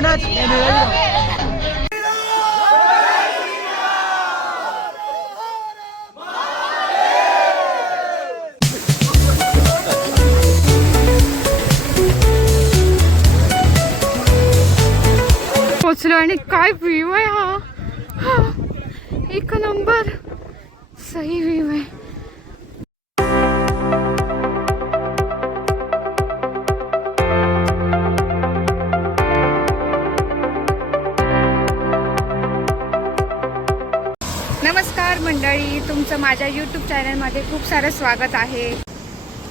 पोचलो आणि काय व्ह्यू आहे हा, एक नंबर सही व्ह्यू आहे. नमस्कार मंडळी, तुमचं माझ्या यूट्यूब चॅनलमध्ये खूप सारं स्वागत आहे.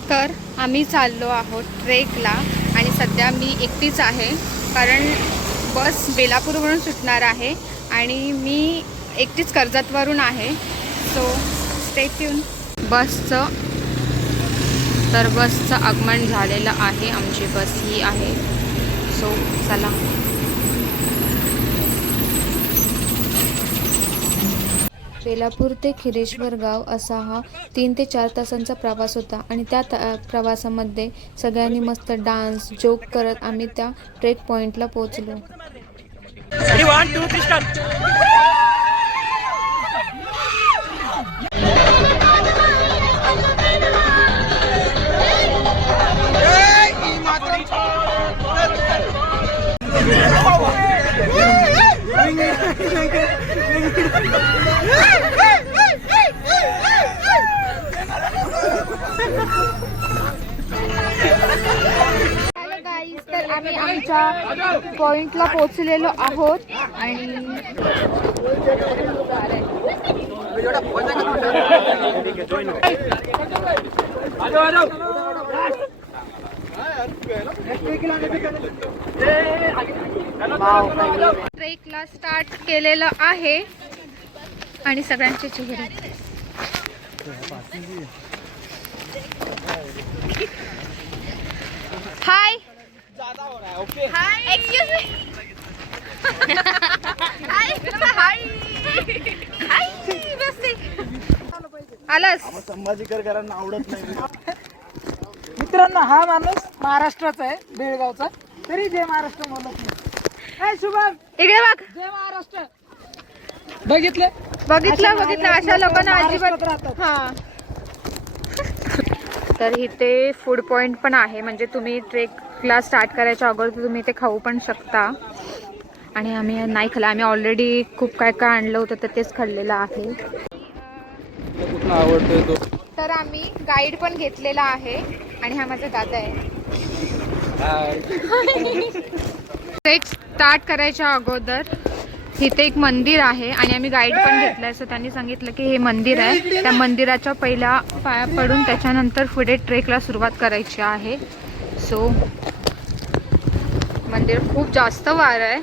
तर आम्ही चाललो आहोत ट्रेकला आणि सध्या मी एकटीच आहे कारण बस बेलापूरवरून सुटणार आहे आणि मी एकटीच कर्जतवरून आहे. So stay tune. बसचं आगमन झालेलं आहे. आमची बस ही आहे. सो चला. बेलापूर ते खिरेश्वर गाव असा हा 3 ते 4 तासांचा प्रवास होता आणि त्या प्रवासामध्ये सगळ्यांनी मस्त डान्स जोक करत आम्ही त्या ट्रेक पॉइंटला पोहोचलो. तर आम्ही आमच्या पॉइंटला पोहोचलेलो आहोत आणि ट्रेकला स्टार्ट केलेलं आहे आणि सगळ्यांचे चेहरे हाय हाय एक्सक्यूज मी हाय हाय हाय बसते आलास. संभाजीकरांना आवडत नाही. मित्रांनो, हा माणूस महाराष्ट्राचा आहे, बेळगावचा, तरी जय महाराष्ट्र बोलत नाही. शुभम इकडे बघ. जय महाराष्ट्र. बघितलं अशा लोकांना अजिबात. हा, तर इथे फूड पॉइंट पण आहे, म्हणजे तुम्ही ट्रेकला स्टार्ट करायच्या अगोदर तुम्ही इथे खाऊ पण शकता. आणि आम्ही नाही खाल्लं, आम्ही ऑलरेडी खूप काय काय आणलं होतं तर तेच खाल्लेलं आहे. तर आम्ही गाईड पण घेतलेला आहे आणि हा माझा दादा आहे. ट्रेक स्टार्ट करायच्या अगोदर इथे एक मंदिर आहे आणि आम्ही गाईड पण घेतलाय. सो त्यांनी सांगितलं की हे मंदिर आहे, त्या मंदिराच्या पहिला पाया पडून त्याच्यानंतर पुढे ट्रेकला सुरुवात करायची आहे. सो मंदिर खूप जास्त वार आहे.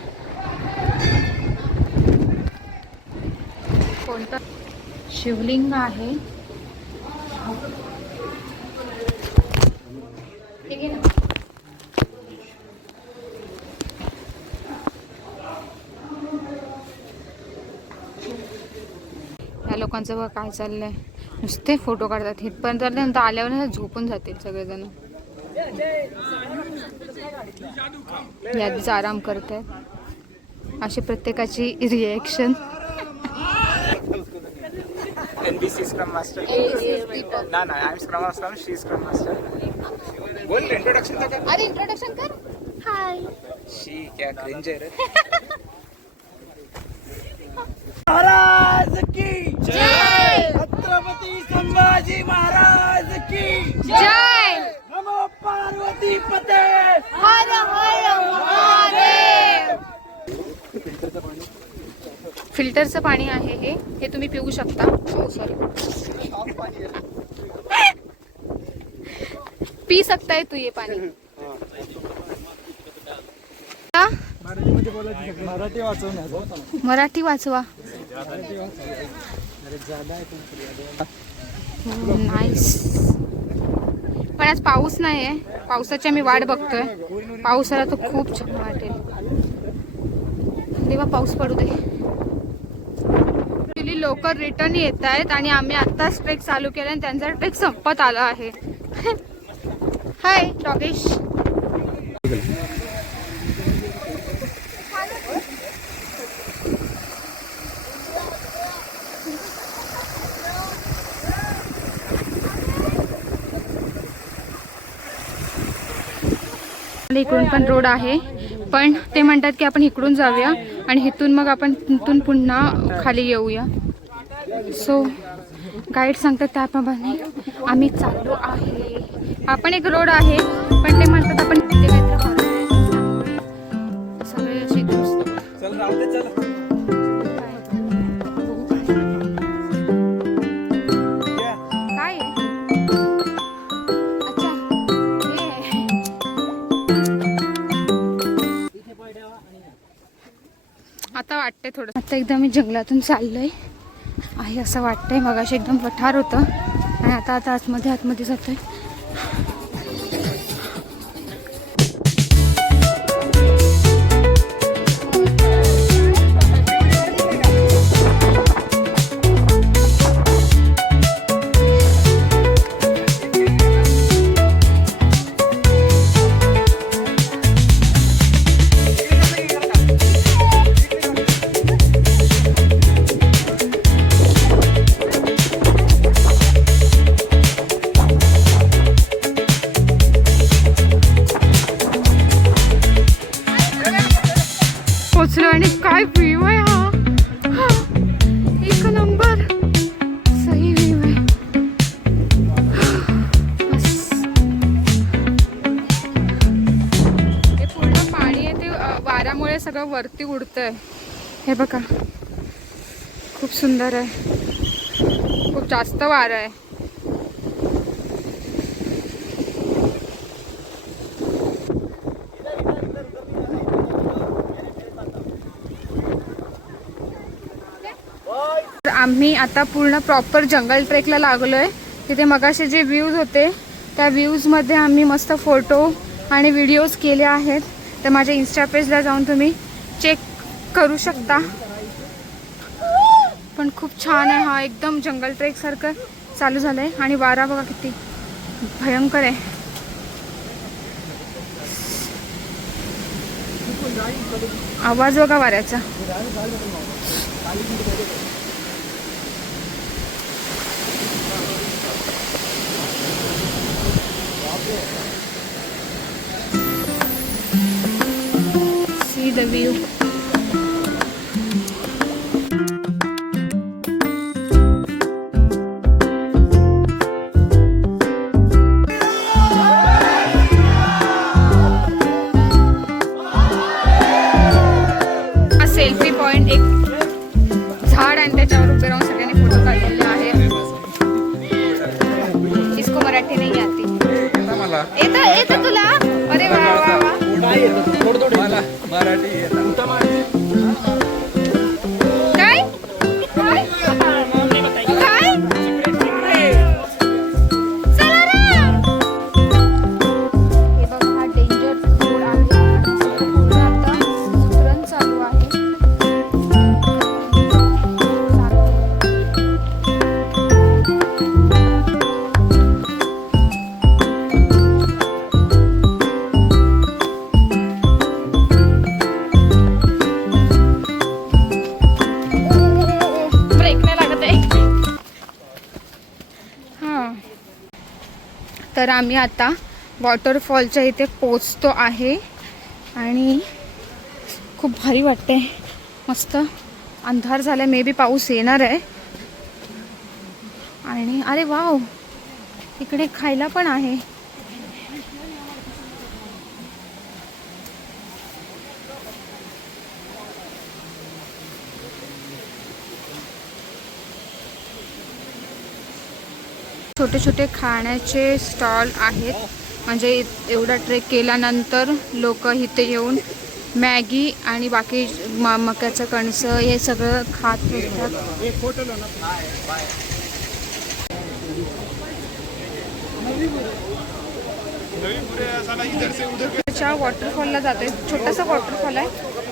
कोणतं शिवलिंग आहे. या लोकांचं बघा काय चाललंय, नुसते फोटो काढतात. इथपर्यंत नंतर आल्यावर झोपून जातील सगळेजण. यादीच आराम करतायत. अशी प्रत्येकाची reaction. NBC Scrum Master. No, I'm Scrum Master. She's Scrum Master. बोल इंट्रोडक्शन कर. अरे इंट्रोडक्शन कर. हाय. शी क्या क्रिंज है रे. महाराज की जय. छत्रपती संभाजी महाराज की जय. नमो पार्वती पते. हर हर महादेव. फिल्टरचं पाणी आहे हे तुम्ही पिऊ शकता. सॉरी, पी सकताय तू ये पाणी. मराठी वाचवा. नाईस. पण आज पाऊस नाही आहे, पावसाची आम्ही वाट बघतोय. पाऊस आला तर खूप छान वाटेल. तेव्हा पाऊस पडू दे. लोक रिटर्न येत आहेत आणि आम्ही आत्ताच ट्रेक चालू केला आणि त्यांचा ट्रेक संपत आला आहे. हाय योगेश. इकडून पण रोड आहे, पण ते म्हणतात की आपण इकडून जाऊया आणि इथून मग आपण इथून पुन्हा खाली येऊया. सो गाईड सांगतात त्याप्रमाणे आम्ही चाललो आहे. हा पण एक रोड आहे, पण ते म्हणतात आपण इथे काहीतरी सगळे असे काय आहे? अच्छा हे आहे. आता वाटतंय थोडं, आता एकदा मी जंगलातून चाललोय आहे असं वाटतंय. मगाशी एकदम पठार होतं आणि आता आतमध्ये जातोय. पोचलो आणि काय व्ह्यू आहे हा, एक नंबर सही व्ह्यू आहे. हे पूर्ण पाणी आहे ते वाऱ्यामुळे सगळं वरती उडतंय. हे बघा खूप सुंदर आहे, खूप जास्त वारं आहे. आम्ही आता पूर्ण प्रॉपर जंगल ट्रेकला लागलोय. तिथे मगाशी जे व्ह्यूज होते त्या व्ह्यूजमध्ये आम्ही मस्त फोटो आणि व्हिडिओज केले आहेत. तर माझ्या इन्स्टा पेजला जाऊन तुम्ही चेक करू शकता. पण खूप छान आहे हा, एकदम जंगल ट्रेक सारखं चालू झालंय. आणि वारा बघा किती भयंकर आहे. आवाज बघा वाऱ्याचा. See the view. Selfie point, एक झाड आणि त्याच्यावर उभे राहून सगळ्यांनी फोटो काढलेले आहेत. इसको मराठी नाही आती. येतं तुला? अरे वा वा वा. मराठी काय काय काय चला रे. हे बघा हा डेंजर रोड आहे. आता उतरण चालू आहे. तर आम्ही आता वॉटरफॉलच्या इथे पोचतो आहे आणि खूप भारी वाटते. मस्त अंधार झाला, मे बी पाऊस येणार आहे. आणि अरे वाव, इकडे खायला पण आहे. छोटे छोटे खाण्याचे स्टॉल आहेत. म्हणजे एवढा ट्रेक केल्यानंतर लोक इथे येऊन मॅगी आणि बाकी मक्याचं कणसं हे सगळं खात असतात. वॉटरफॉलला जातोय. छोटासा वॉटरफॉल आहे,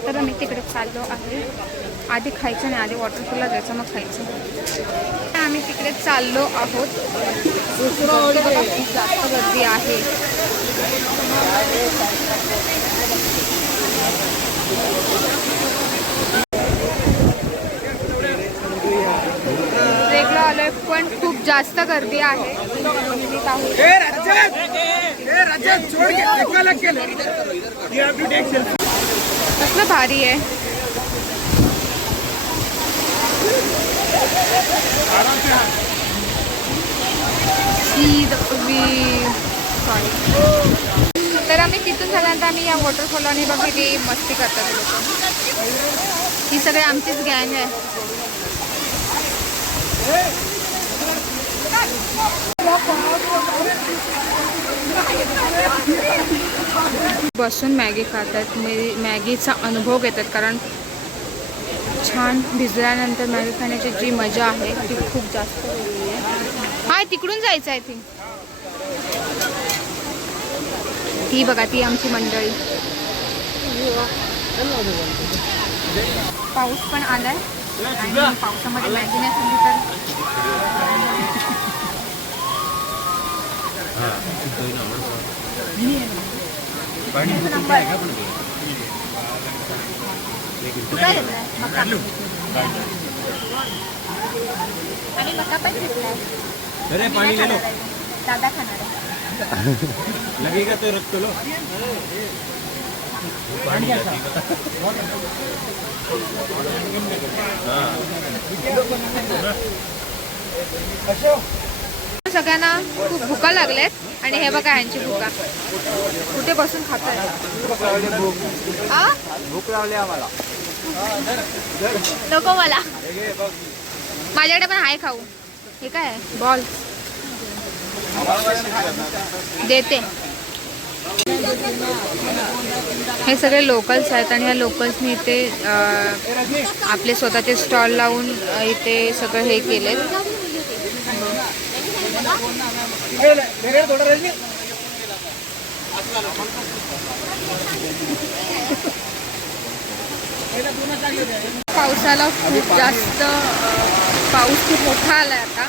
तर आम्ही तिकडे चाललो आहे. आधी खायचं नाही, आधी वॉटरफॉलला जायचं मग खायचं. आम्ही तिकडे चाललो आहोत. खूप जास्त गर्दी आहे. ट्रेकला आलोय पण खूप जास्त गर्दी आहे. कसलं भारी आहे. See the view. Sorry. तर आम्ही तिथून झाल्यानंतर आम्ही या वॉटरफॉल आणि बघ किती मस्ती करतात लोक. ही सगळे आमचीच गँग आहे. बसून मॅगी खातात. मॅगीचा अनुभव घेतात कारण छान भिजल्यानंतर मॅगी खाण्याची जी मजा आहे ती खूप जास्त वेगळी आहे. हाय तिकडून जायचं आहे ती. ती बघा ती आमची मंडळी. पाऊस पण आलाय आणि पावसामध्ये मॅगी नाही खाल्ली तर आणि मका पण घेतलाय. अरे पाणी ले लो. दादा खाणार आहे. लगेगा तो रख लो. पाणी सगळ्यांना खूप भुका लागल्यात आणि हे बघा यांची भुका. कुठे बसून खातात. भूक लावली आम्हाला. नको मला. माझ्याकडे पण आहे खाऊ. हे काय आहे बॉल देते. हे सगळे लोकल्स आहेत आणि ह्या लोकल्सनी इथे आपले स्वतःचे स्टॉल लावून इथे सगळं हे केले. पावसाला खूप जास्त पाऊस खूप मोठा आलाय आता.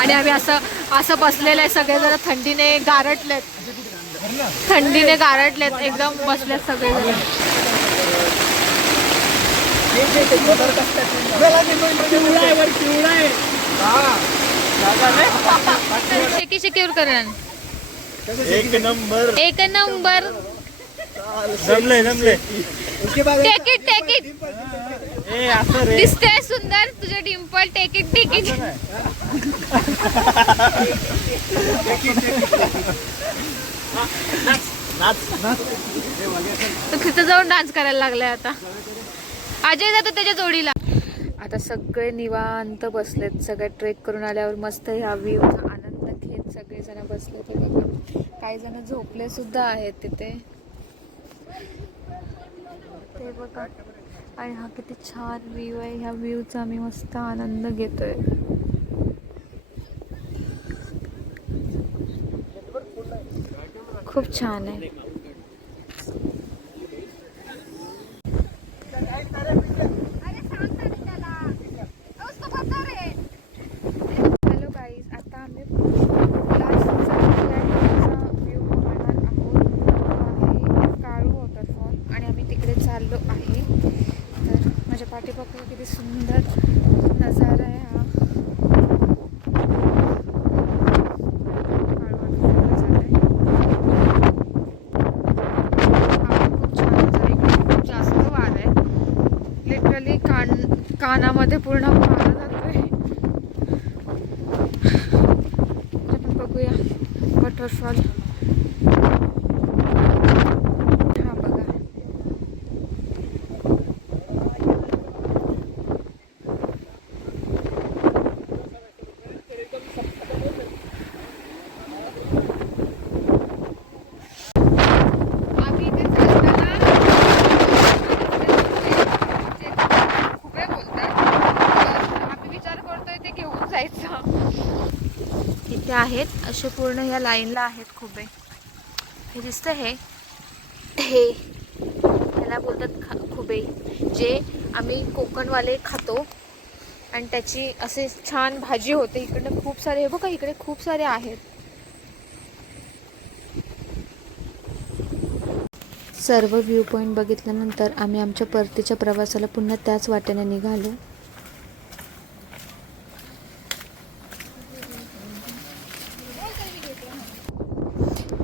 आणि आम्ही असं बसलेलं आहे. सगळेजण थंडीने गारटलेत. एकदम बसलेत सगळेजण. शेकी शेकीवर करण. एक नंबर. जमले. Take it. दिसते सुंदर तुझे डिंपल. Take it. तो तिथं जाऊन डान्स करायला लागलाय आता. अजय जातो त्याच्या जोडीला. आता सगळे निवांत बसलेत. सगळे ट्रेक करून आल्यावर मस्त ह्या व्ह्यूचा आनंद घेत सगळेजण बसलेत. हे बघा काही जण झोपले सुद्धा आहेत तिथे. ते बघा आणि हा किती छान व्ह्यू आहे. ह्या व्ह्यूचा आम्ही मस्त आनंद घेतोय. खूप छान आहे. हॅलो गाईज, आता आम्ही व्ह्यू बघणार आहोत. काळू वॉटरफॉल आणि आम्ही तिकडे चाललो आहे. तर माझ्या पाठीपासून किती सुंदर नजारा आहे हा. कानामध्ये पूर्ण पाला जातोय. आपण बघूया वॉटरफॉल. हा बघा आम्ही इथे इथे आहेत असे पूर्ण ह्या लाईनला आहेत खुबे. हे दिसतं हे ह्याला बोलतात खुबे, जे आम्ही कोकणवाले खातो आणि त्याची असे छान भाजी होते. इकडनं खूप सारे हे बघा इकडे खूप सारे आहेत. सर्व व्ह्यू पॉईंट बघितल्यानंतर आम्ही आमच्या परतीच्या प्रवासाला पुन्हा त्याच वाटेने निघालो.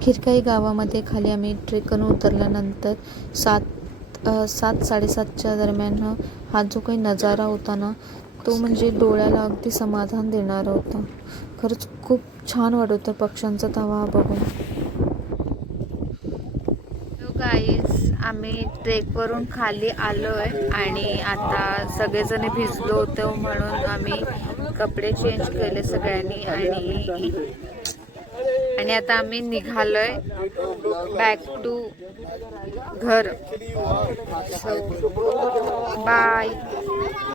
खिरकाई गावामध्ये खाली आम्ही ट्रेक करून उतरल्यानंतर 7-7:30च्या दरम्यान हा जो काही नजारा होता ना, तो म्हणजे डोळ्याला अगदी समाधान देणारा होता. खरंच खूप छान वाटत होतं पक्ष्यांचा तवा बघून. गाईज, आम्ही ट्रेकवरून खाली आलोय आणि आता सगळेजण भिजलो होतो म्हणून आम्ही कपडे चेंज केले सगळ्यांनी आणि आता आम्ही निघालोय बॅक टू घर. बाय.